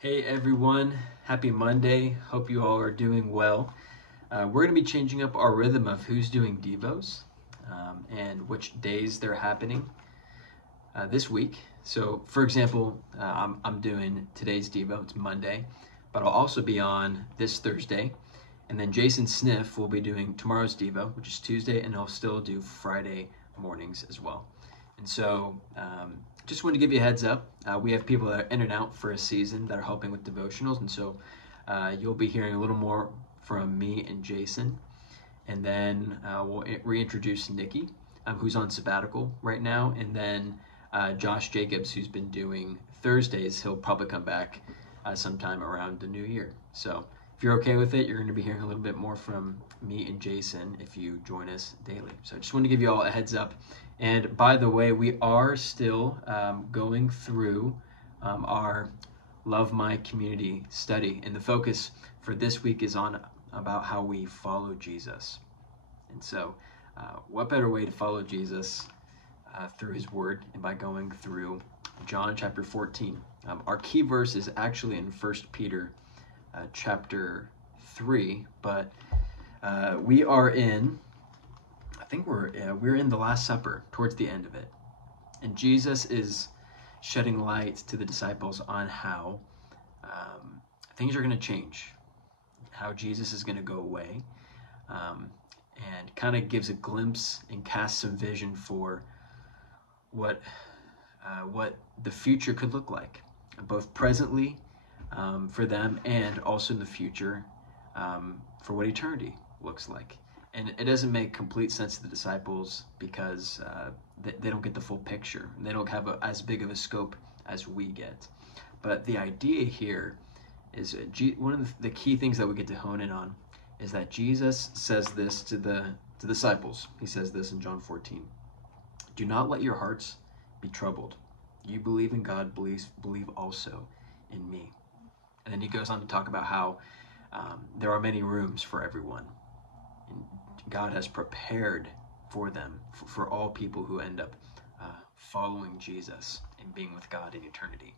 Hey everyone, happy Monday. Hope you all are doing well. We're going to be changing up our rhythm of who's doing Devos and which days they're happening this week. So, for example, I'm doing today's Devo, it's Monday, but I'll also be on this Thursday. And then Jason Sniff will be doing tomorrow's Devo, which is Tuesday, and he'll still do Friday mornings as well. And so, just wanted to give you a heads up. We have people that are in and out for a season that are helping with devotionals, and so you'll be hearing a little more from me and Jason. And then we'll reintroduce Nikki, who's on sabbatical right now, and then Josh Jacobs, who's been doing Thursdays. He'll probably come back sometime around the new year. So if you're okay with it, you're going to be hearing a little bit more from me and Jason if you join us daily. So I just wanted to give you all a heads up. And by the way, we are still going through our Love My Community study. And the focus for this week is on about how we follow Jesus. And so what better way to follow Jesus through his word and by going through John chapter 14. Our key verse is actually in 1 Peter chapter 3, but we are in, I think we're in the Last Supper, towards the end of it. And Jesus is shedding light to the disciples on how things are going to change, how Jesus is going to go away, and kind of gives a glimpse and casts some vision for what the future could look like, both presently for them and also in the future for what eternity looks like. And it doesn't make complete sense to the disciples because they don't get the full picture. They don't have as big of a scope as we get. But the idea here is one of the key things that we get to hone in on is that Jesus says this to the disciples. He says this in John 14. Do not let your hearts be troubled. You believe in God, believe also in me. And then he goes on to talk about how there are many rooms for everyone. And God has prepared for them, for all people who end up following Jesus and being with God in eternity.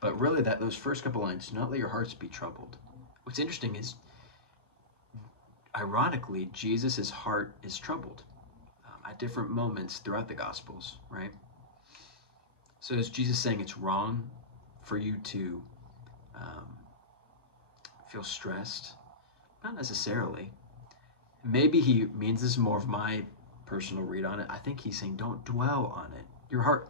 But really, those first couple lines, do not let your hearts be troubled. What's interesting is, ironically, Jesus' heart is troubled at different moments throughout the Gospels, right? So is Jesus saying it's wrong for you to feel stressed? Not necessarily. Maybe he means this is more of my personal read on it. I think he's saying don't dwell on it. Your heart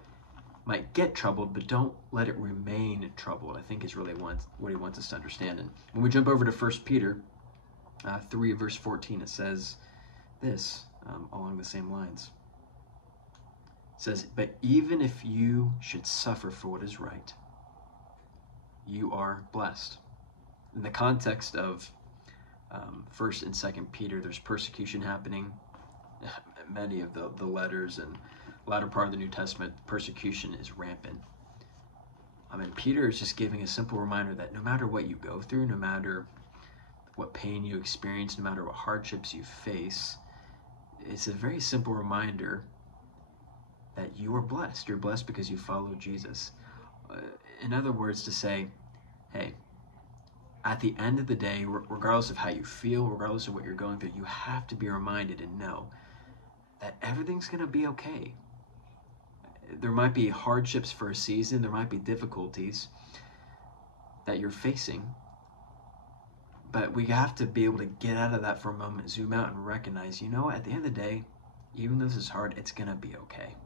might get troubled, but don't let it remain troubled, I think is really what he wants us to understand. And when we jump over to 1 Peter 3 verse 14, it says this along the same lines. It says, but even if you should suffer for what is right, you are blessed. In the context of 1st and 2nd Peter, there's persecution happening. Many of the letters and latter part of the New Testament, persecution is rampant. Peter is just giving a simple reminder that no matter what you go through, no matter what pain you experience, no matter what hardships you face, it's a very simple reminder that you are blessed. You're blessed because you follow Jesus. In other words, to say, hey, at the end of the day, regardless of how you feel, regardless of what you're going through, you have to be reminded and know that everything's going to be okay. There might be hardships for a season, there might be difficulties that you're facing, but we have to be able to get out of that for a moment, zoom out and recognize, at the end of the day, even though this is hard, it's going to be okay.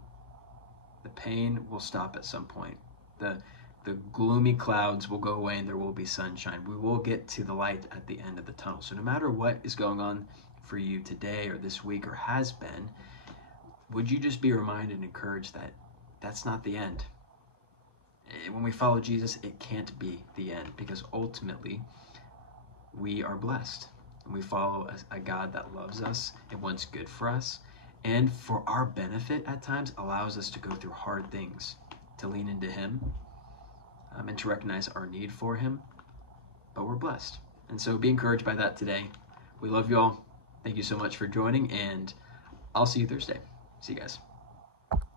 The pain will stop at some point. The gloomy clouds will go away and there will be sunshine. We will get to the light at the end of the tunnel. So no matter what is going on for you today or this week or has been, would you just be reminded and encouraged that that's not the end? When we follow Jesus, it can't be the end because ultimately we are blessed. And we follow a God that loves us and wants good for us. And for our benefit at times allows us to go through hard things, to lean into him and to recognize our need for him. But we're blessed. And so be encouraged by that today. We love you all. Thank you so much for joining, and I'll see you Thursday. See you guys.